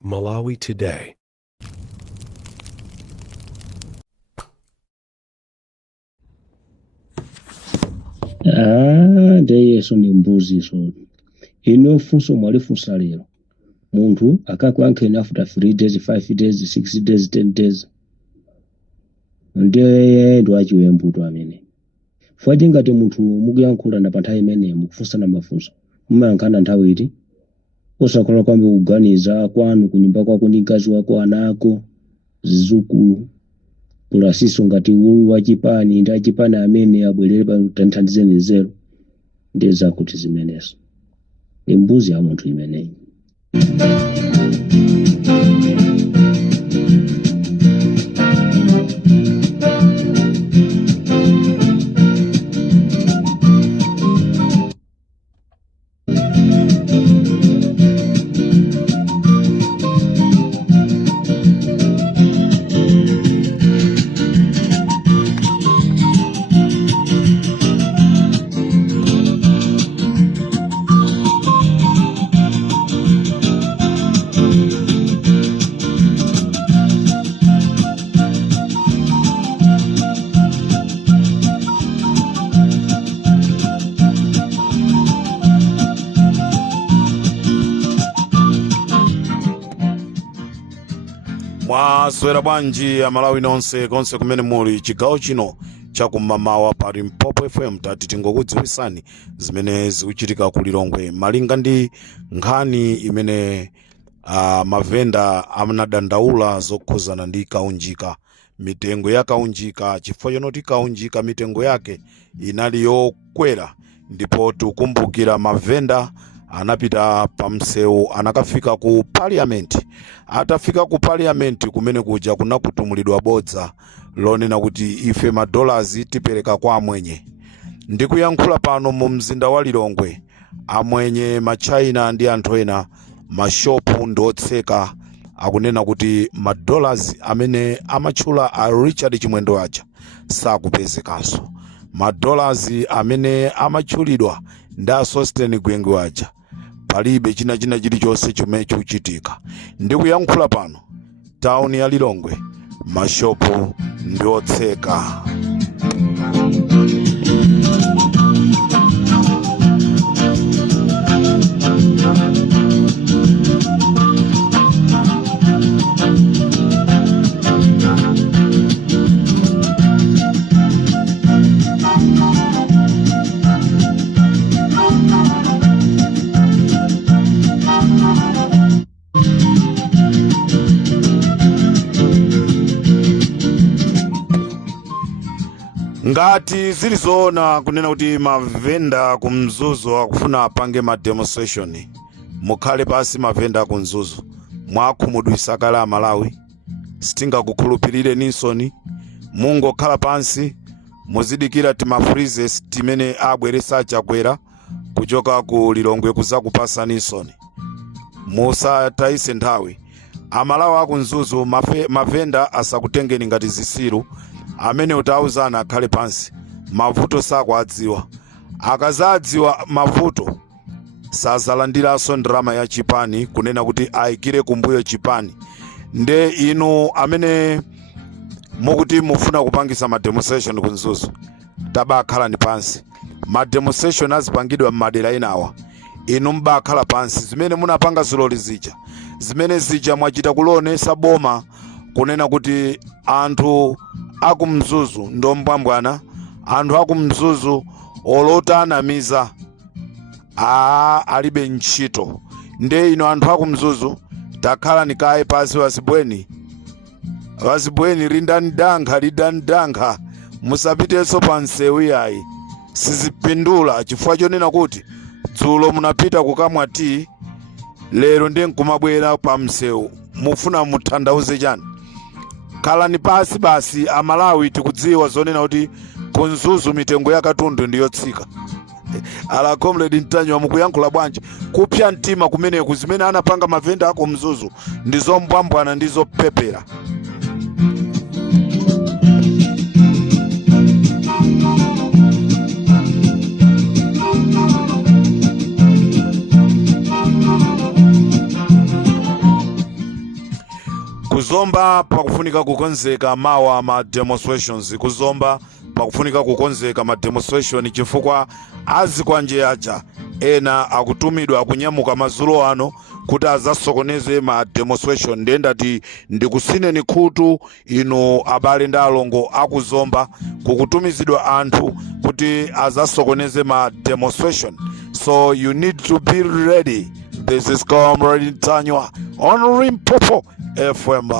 Malawi Today. Yesu ni mbuzi so. Ino funso mwalifunsa lero. Muntu akakuyankheni after 3 days, 5 days, 6 days, 10 days. Ndiye ndo achiwembuto amene. Fwaje ngati muntu mukuyankhula na panthawi imene mukufunsana mafunso. Mumayankhana nthawi iti. Osakhala kwambe kuganiza kwanu kunyumba kwako ndi mkazi wako ana ako zizukulu. Kulasiso ngati ulu wachipani ndi achipani amene abwerere pa tanthandizeni zero. Ndeza kuti zimenezo. Imbuzi ya muntu imeneyi. Mwaswera bwanji ya Malawi nonse konse kumene muli chigawo chino chakumamawa pa Limpopo FM tati tingokudziwisani zimene zikuchitika ku Lilongwe malinga ndi nkhani imene mavenda anadandaula zokhuzana ndi kaunjika. Mitengo ya kaunjika chifukwa chonoti kaunjika mitengo yake inali yokwera, ndipo tukumbukira mavenda anapita pa msewu anakafika ku parliament. Atafika ku parliament kumene kuja kuna kutumulidwa bodza lonena kuti ife madolars tipereka kwa amwenye. Ndikuyankhula pano mu mzinda wa Lilongwe, amwenye machina ndi anthu ena mashopu ndotseka akunena kuti madolars amene amatchula a Richard Chimwendo aja sakupezekanso. Madolars amene amatchulidwa nda Sosteni Gwengwe aja palibe china chilichonse chomwe chikuchitika. Ndikuyankhula pano town ya Lilongwe mashopu ndotseka. Ngati zilizoona kunena kuti mavenda kumzuzu akufuna apange ma demonstration, mukhale pasi mavenda kumzuzu mwakhumudwisa kale a Malawi sitingakukhulupirire ninsoni. Mungokhala pansi muzidikira tima freezes timene abweresa chakwera kuchoka ku Lilongwe kuzakupasa ninsoni. Musatayise nthawi. Amalawi akumzuzu mavenda asakutengeni ngati zisiru amene utauzana akhale pansi. Mavuto sakwadziwa. Akazadziwa mavuto sazalandiranso ndrama ya chipani kunena kuti ayikire kumbuyo chipani. Nde inu amene mukuti mufuna kupangisa ma demonstration kunzuzu tabakhala ni pansi. Ma demonstration azipangidwa m'madera enawa. Inu mbakhala pansi. Zimene munapanga ziloli zija, zimene zija mwachita kulonesa boma kunena kuti anthu akumzuzu ndombwambwana, anthu akumzuzu olota anamiza alibe ntchito. Nde ino anthu akumzuzu takhala nikaye pasi wasibweni rindani dankha musapiteso pa nsewu yayi sizipindula chifukwa chonena kuti dzulo munapita kukamwa tea lero ndi nkumabwera pa msewu mufuna muthandauze chani. Khalani pasi basi Amalawi tikudziwa zonena kuti kunzuzu mitengo ya katundu ndiyotsika. Ala comrade Ntanywa mukuyankhula bwanji kupya mtima kumeneku zimene anapanga mavenda ako mzuzu ndizombwambwana ndizopepera. kuzomba pakufunika kukonzeka mawa ma demonstrations, kuzomba pakufunika kukonzeka ma demonstration chifukwa azikwanje aja ena akutumidwa kunyamuka mazulo ano kuti azasokoneze ma demonstration. Ndendati ndikusineni khutu ino abale ndi alongo akuzomba kukutumizidwa anthu kuti azasokoneze ma demonstration, so you need to be ready. This is Comrade Ntanywa on Limpopo FM.